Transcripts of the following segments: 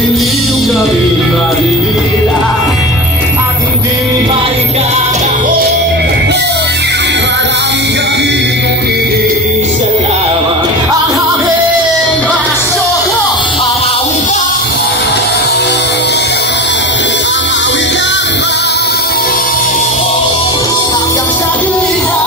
hindi yung gabi maninila at hindi maikakao. Maraming gabi kung iisa lamang ang aming bakasyon. Ang awit na hanggang sa dulia.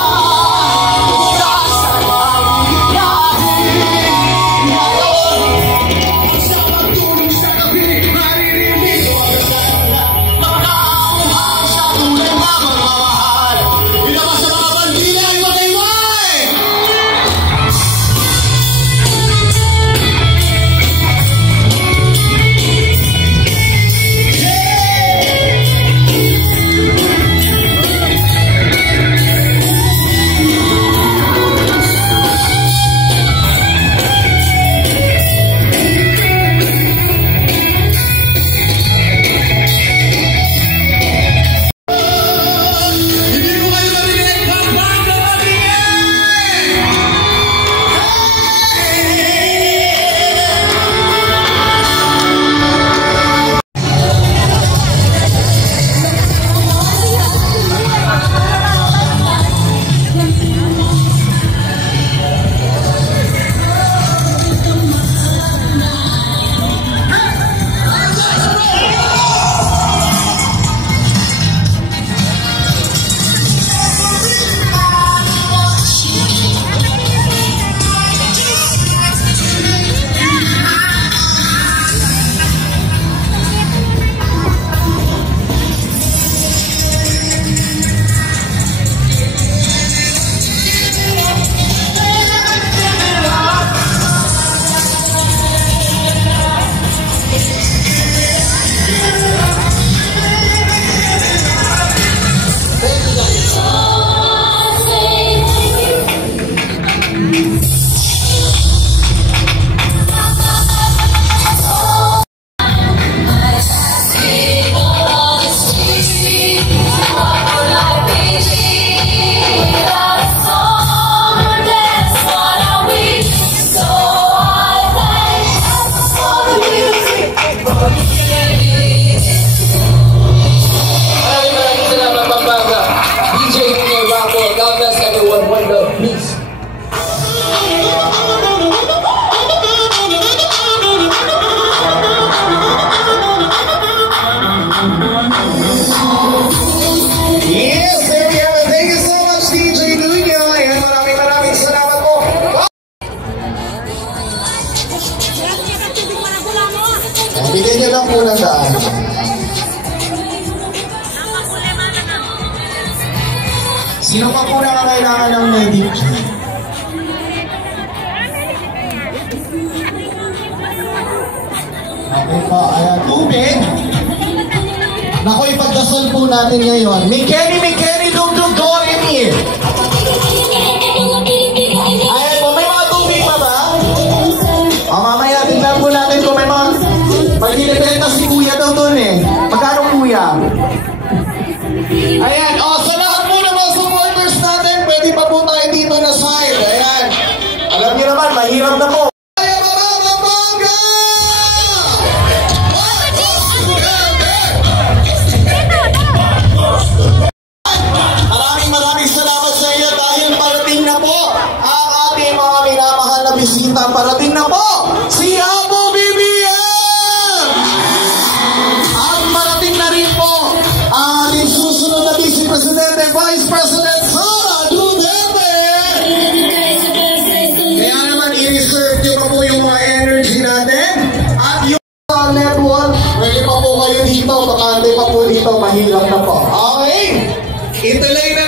Bigyan niyo lang po ng daan. Sino pa po na kailangan ng medic? Okay po, ayan. Tubig. Naku, ipagdasal po natin ngayon. Mikeni, dum-dum, Doremi. Ayan po, may mga tubig pa ba? O, mamaya tingnan po natin kung may mga... Pag-inibenta si kuya daw doon eh. Magkano kuya? Ayan, o, sa lahat po ng mga supporters natin, pwede pa po tayo dito na side. Ayan. Alam niyo naman, mahirap na po. Maraming salamat sa iyo dahil parating na po ang ating mga minamahal na bisita. Parating na po si Apo BBM! At parating na rin po ang ating susunod na Vice Presidente, Vice President Sara Duterte! Kaya naman i-reserve nyo pa po yung mga energy natin at yung network, pwede pa po kayo dito, bakante pa po dito, mahirap na po. Okay? Ituloy na